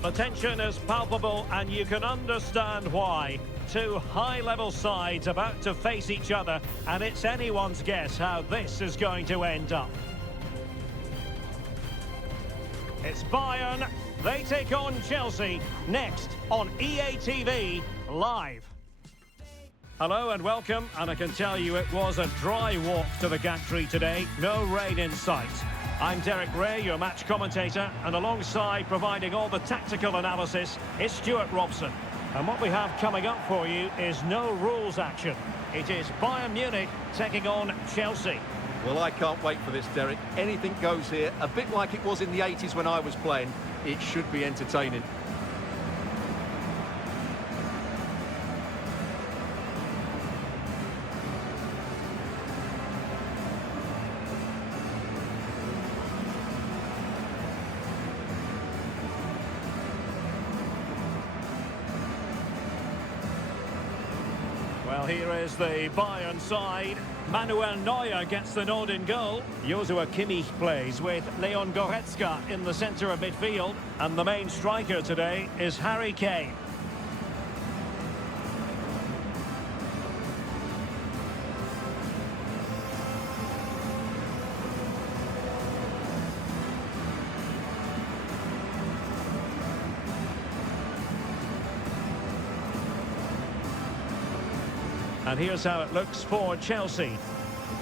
The tension is palpable and you can understand why. Two high-level sides about to face each other, and it's anyone's guess how this is going to end up. It's Bayern. They take on Chelsea next on EA TV Live. Hello and welcome, and I can tell you it was a dry walk to the gantry today. No rain in sight. I'm Derek Ray, your match commentator, and alongside providing all the tactical analysis is Stuart Robson. And what we have coming up for you is no rules action. It is Bayern Munich taking on Chelsea. Well, I can't wait for this, Derek. Anything goes here, a bit like it was in the 80s when I was playing. It should be entertaining. Well, here is the Bayern side. Manuel Neuer gets the nod in goal. Joshua Kimmich plays with Leon Goretzka in the centre of midfield. And the main striker today is Harry Kane. And here's how it looks for Chelsea.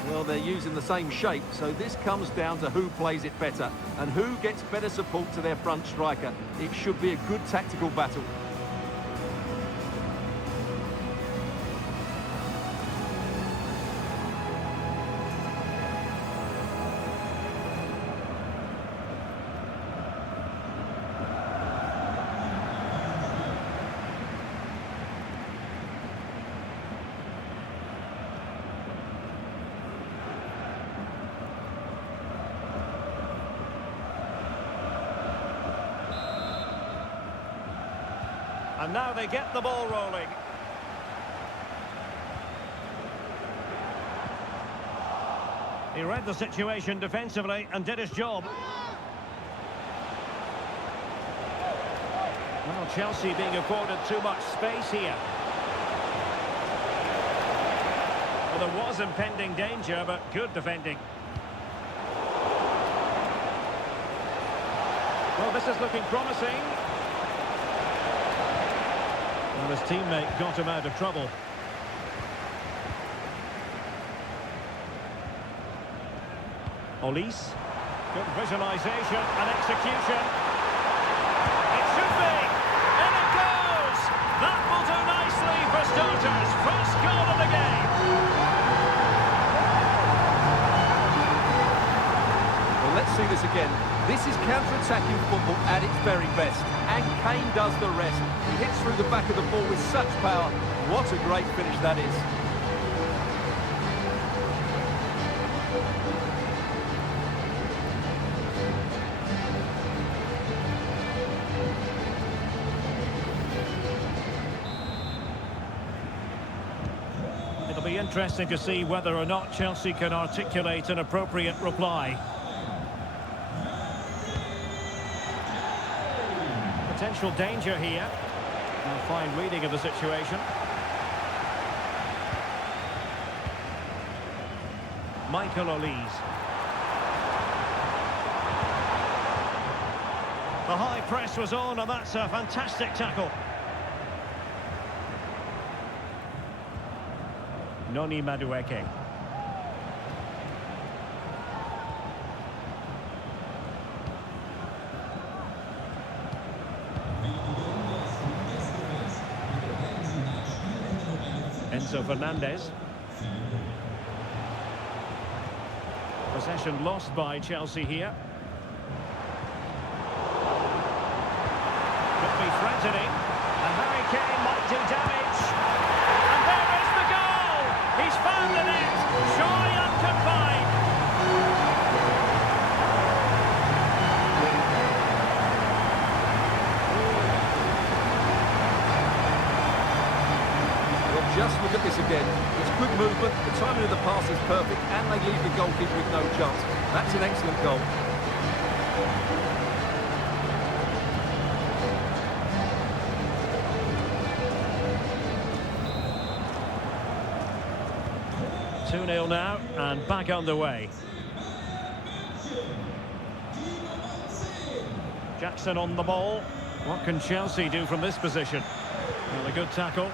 Well, they're using the same shape, so this comes down to who plays it better and who gets better support to their front striker. It should be a good tactical battle. And now they get the ball rolling. He read the situation defensively and did his job. Well, Chelsea being afforded too much space here. Well, there was impending danger, but good defending. Well, this is looking promising. Well, his teammate got him out of trouble. Olise. Good visualisation and execution. It should be! In it goes! That will do nicely for starters. First goal of the game. Well, let's see this again. This is counter-attacking football at its very best. And Kane does the rest. He hits through the back of the ball with such power. What a great finish that is. It'll be interesting to see whether or not Chelsea can articulate an appropriate reply. Potential danger here. A fine reading of the situation. Michael Olise. The high press was on, and that's a fantastic tackle. Noni Madueke. Enzo Fernandez. Possession lost by Chelsea here. Could be threatening. And Harry Kane might do damage. And there is the goal! He's found the net! Surely unconfined! Just look at this again. It's good movement, the timing of the pass is perfect, and they leave the goalkeeper with no chance. That's an excellent goal. 2-0 now, and back underway. Jackson on the ball. What can Chelsea do from this position? Well, a good tackle.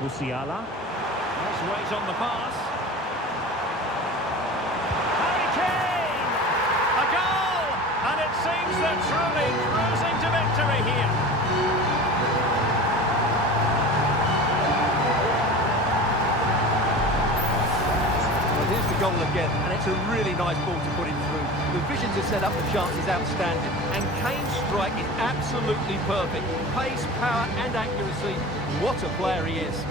Musiala. Nice weight on the pass. Harry Kane! A goal! And it seems they're truly cruising to victory here. Well, here's the goal again, and it's a really nice ball to put it through. The vision to set up the chance is outstanding, and Kane's strike is absolutely perfect. Pace, power and accuracy. What a player he is.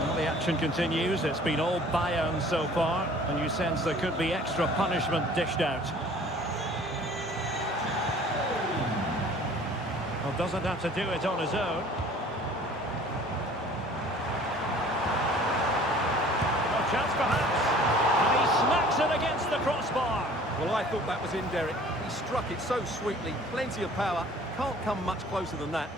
Well, the action continues. It's been all Bayern so far, and you sense there could be extra punishment dished out. Well, doesn't have to do it on his own. A chance perhaps, and he smacks it against the crossbar. Well, I thought that was in, Derek. He struck it so sweetly, plenty of power. Can't come much closer than that.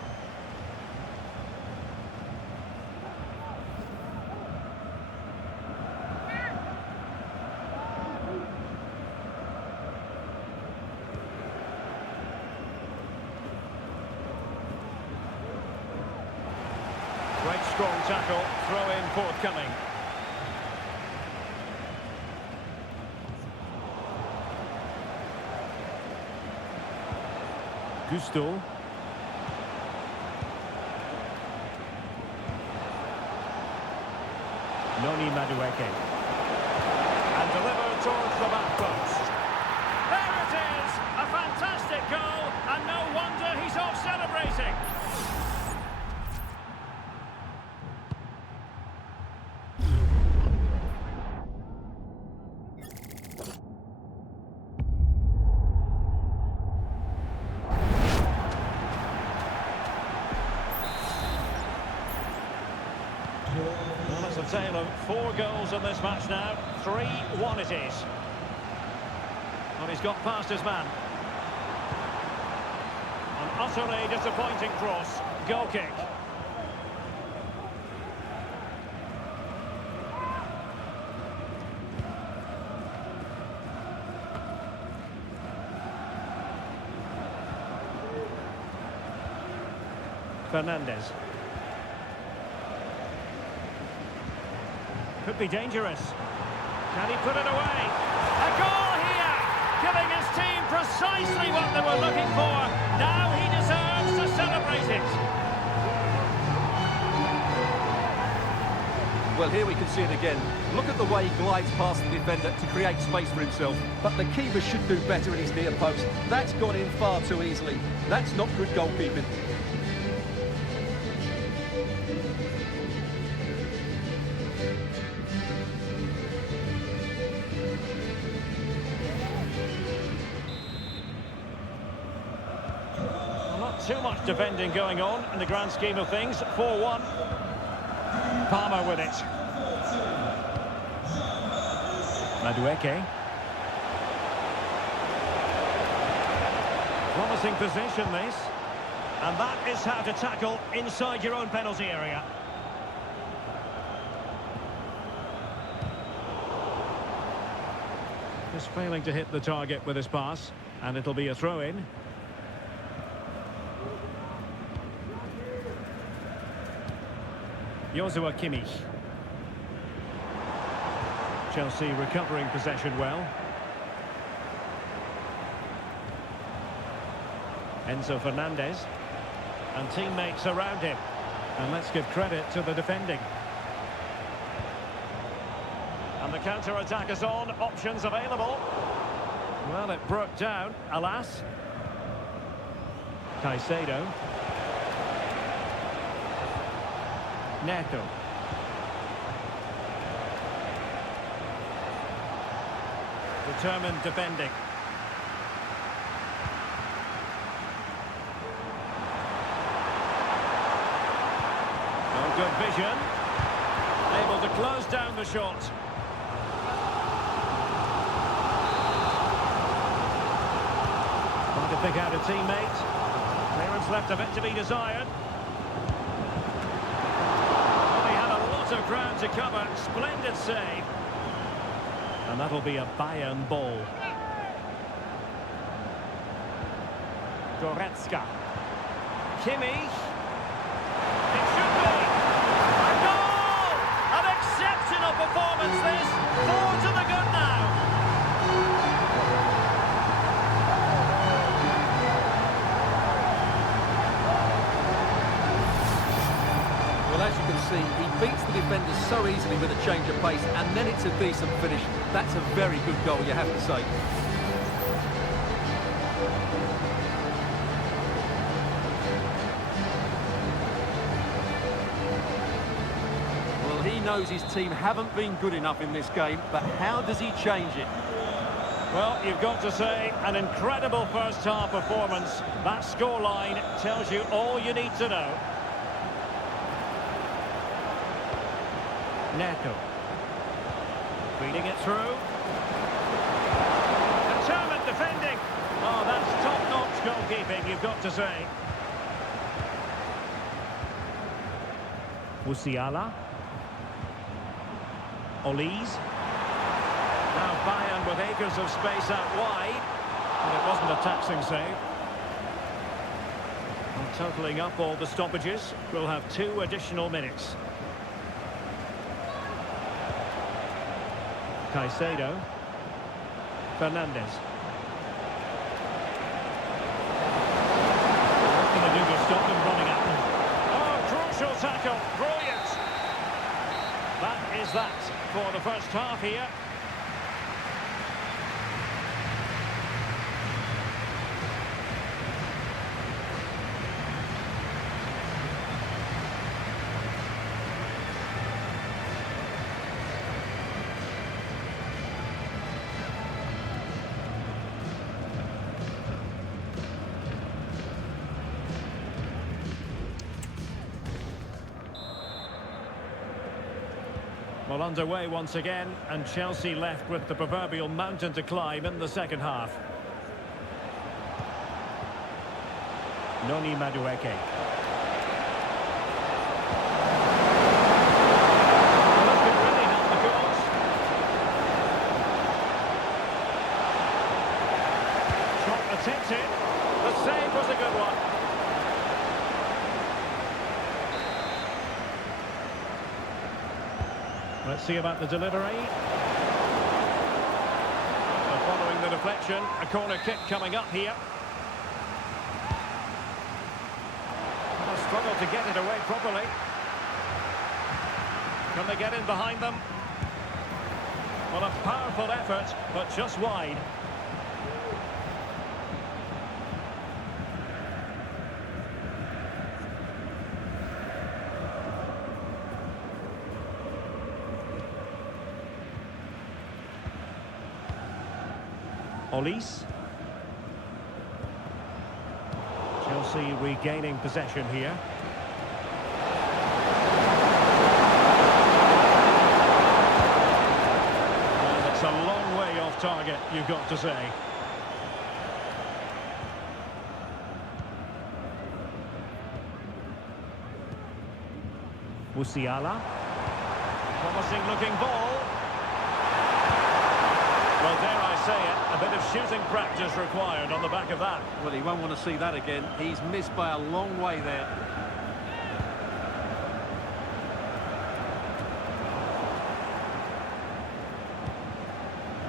Great strong tackle, throw in forthcoming. Gusto. Noni Madueke. And delivered towards the back post. There it is! A fantastic goal, and no wonder he's off celebrating. Well, it's a tale of 4 goals in this match now. 3-1 it is. Well, he's got past his man. An utterly disappointing cross. Goal kick. Fernandez. Could be dangerous. Can he put it away? A goal here! Giving his team precisely what they were looking for. Now he deserves to celebrate it. Well, here we can see it again. Look at the way he glides past the defender to create space for himself. But the keeper should do better in his near post. That's gone in far too easily. That's not good goalkeeping. Too much defending going on in the grand scheme of things. 4-1. Palmer with it. Madueke. Promising position this. And that is how to tackle inside your own penalty area. Just failing to hit the target with his pass. And it'll be a throw-in. Joshua Kimmich. Chelsea recovering possession well. Enzo Fernandez. And teammates around him. And let's give credit to the defending. And the counter-attack is on. Options available. Well, it broke down, alas. Caicedo. Neto. Determined defending. No good vision. Able to close down the shot. to pick out a teammate. Clearance left a bit to be desired. Well, he had a lot of ground to cover. Splendid save. And that'll be a Bayern ball. Goretzka. Kimmich. It should be. A goal! An exceptional performance this. 4 to the good now. Well, as you can see, he beats the defenders so easily with a change of pace, and then it's a decent finish. That's a very good goal, you have to say. Well, he knows his team haven't been good enough in this game, but how does he change it? Well, you've got to say, an incredible first-half performance. That scoreline tells you all you need to know. Neto. Feeding it through. Determined defending. Oh, that's top-notch goalkeeping, you've got to say. Musiala. Olise. Now Bayern with acres of space out wide. And it wasn't a taxing save. And totalling up all the stoppages, we'll have 2 additional minutes. Caicedo. Fernandez. What can they do to stop them running at them? Oh, crucial tackle. Brilliant. That is that for the first half here. Well, underway once again, and Chelsea left with the proverbial mountain to climb in the second half. Noni Madueke. Well, this could really help the cause. Shot attempted. The save was a good one. Let's see about the delivery. So following the deflection, a corner kick coming up here. They'll struggle to get it away properly. Can they get in behind them? Well, a powerful effort, but just wide. Olise. Chelsea regaining possession here. And it's a long way off target, you've got to say. Musiala. Promising looking ball. Well, dare I say it, a bit of shooting practice required on the back of that. Well, he won't want to see that again. He's missed by a long way there.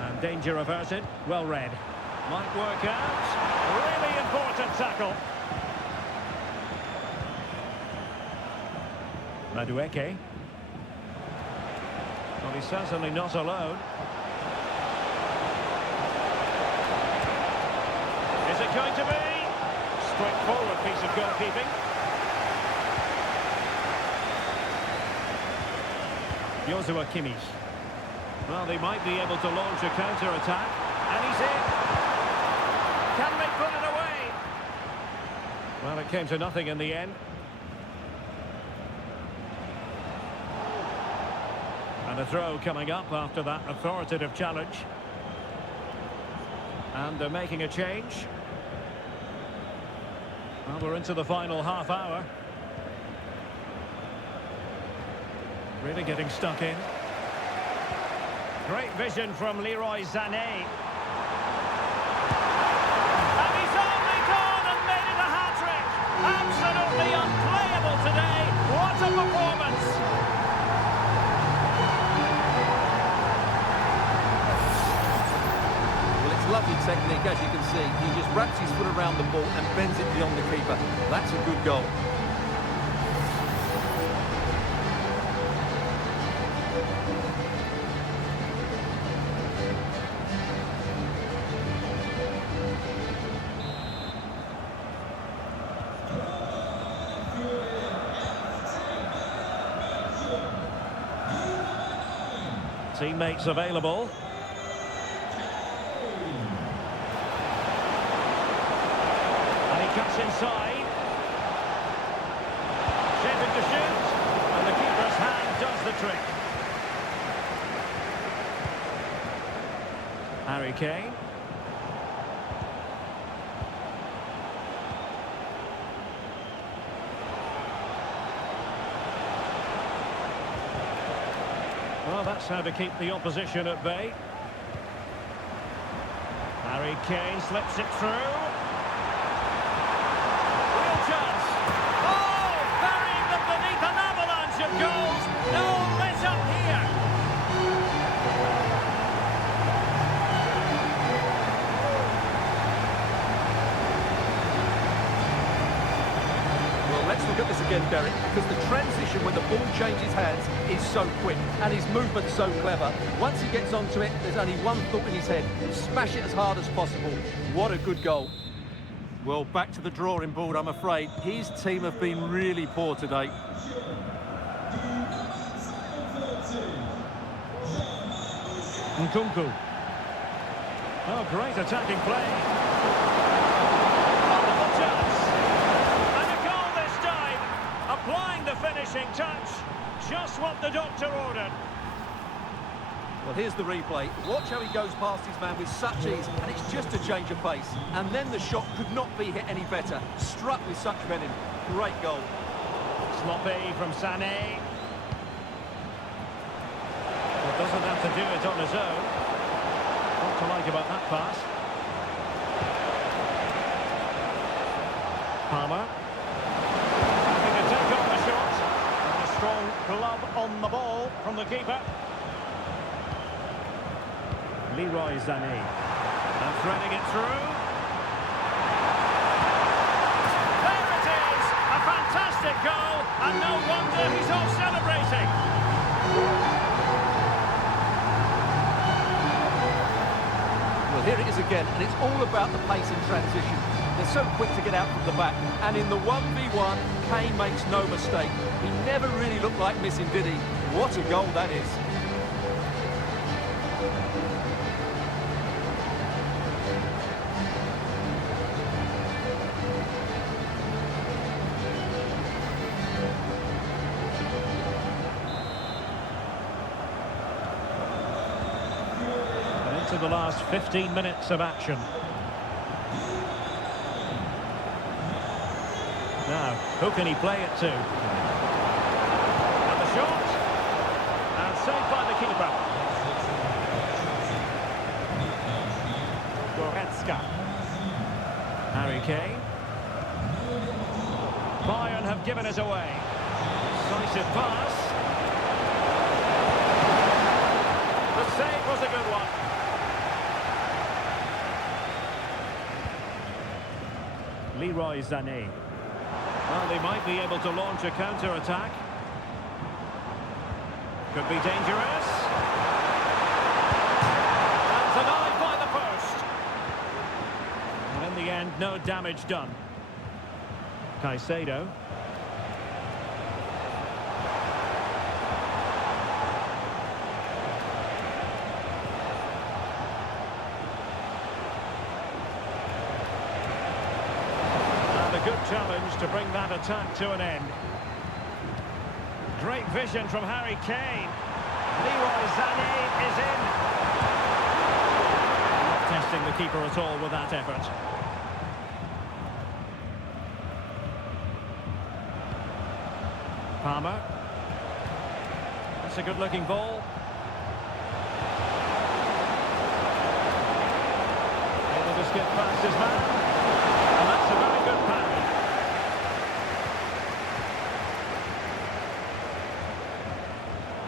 And danger averted. Well read. Might work out. Really important tackle. Madueke. Well, he's certainly not alone. Is it going to be? Straightforward piece of goalkeeping. Joshua Kimmich. Well, they might be able to launch a counter-attack. And he's in. Can they put it away? Well, it came to nothing in the end. And a throw coming up after that authoritative challenge. And they're making a change. Well, we're into the final half hour. Really getting stuck in. Great vision from RYZEN. And he's only gone and made it a hat-trick. Absolutely unplayable today. What a performance. Well, it's lovely technique, as you can see. He just wraps his foot around the ball and bends it beyond the keeper. That's a good goal. Teammates available. And he cuts inside. Shaping to shoot. And the keeper's hand does the trick. Harry Kane. Well, that's how to keep the opposition at bay. Harry Kane slips it through. Real chance. Oh, burying them beneath an avalanche of goals. No let up here. Well, let's look at this again, Derek, because the transition when the ball changes hands is so quick and his movement so clever. Once he gets onto it, there's only one thought in his head: smash it as hard as possible. What a good goal. Well, back to the drawing board, I'm afraid. His team have been really poor today. Nkunku. Oh, great attacking play. Applying the finishing touch, just what the doctor ordered. Well, here's the replay. Watch how he goes past his man with such ease, and it's just a change of pace. And then the shot could not be hit any better. Struck with such venom. Great goal. Sloppy from Sané. Well, doesn't have to do it on his own. What to like about that pass? Palmer. Strong glove on the ball from the keeper. RYZEN. And threading it through. There it is! A fantastic goal, and no wonder he's off celebrating. Well, here it is again, and it's all about the pace in transition. They're so quick to get out from the back, and in the 1v1, Kane makes no mistake. He never really looked like missing, did he? What a goal that is. And into the last 15 minutes of action. Now, who can he play it to? And the shot. And saved by the keeper. Goretzka. Harry Kane. Bayern have given us away. Decisive pass. The save was a good one. RYZEN. Well, they might be able to launch a counter-attack. Could be dangerous. And denied by the post. And in the end, no damage done. Caicedo. Good challenge to bring that attack to an end. Great vision from Harry Kane. RYZEN is in. Not testing the keeper at all with that effort. Palmer. That's a good-looking ball. Able to skip past his man. And that's a very good pass.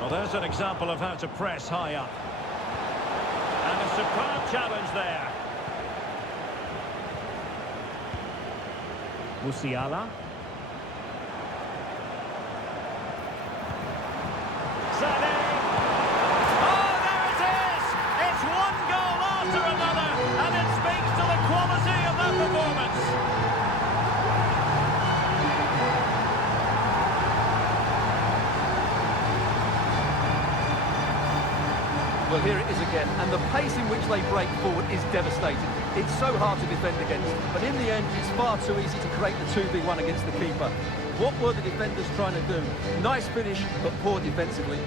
Well, there's an example of how to press high up. And a superb challenge there. Musiala. Sané. Oh, there it is! It's one goal after another, and it speaks to the quality of that performance. Well, here it is again, and the pace in which they break forward is devastating. It's so hard to defend against, but in the end, it's far too easy to create the 2v1 against the keeper. What were the defenders trying to do? Nice finish, but poor defensively.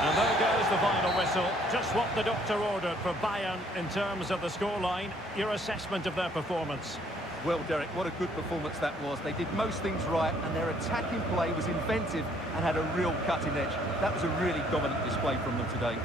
And there goes the final whistle. Just what the doctor ordered for Bayern in terms of the scoreline. Your assessment of their performance. Well, Derek, what a good performance that was. They did most things right, and their attacking play was inventive and had a real cutting edge. That was a really dominant display from them today.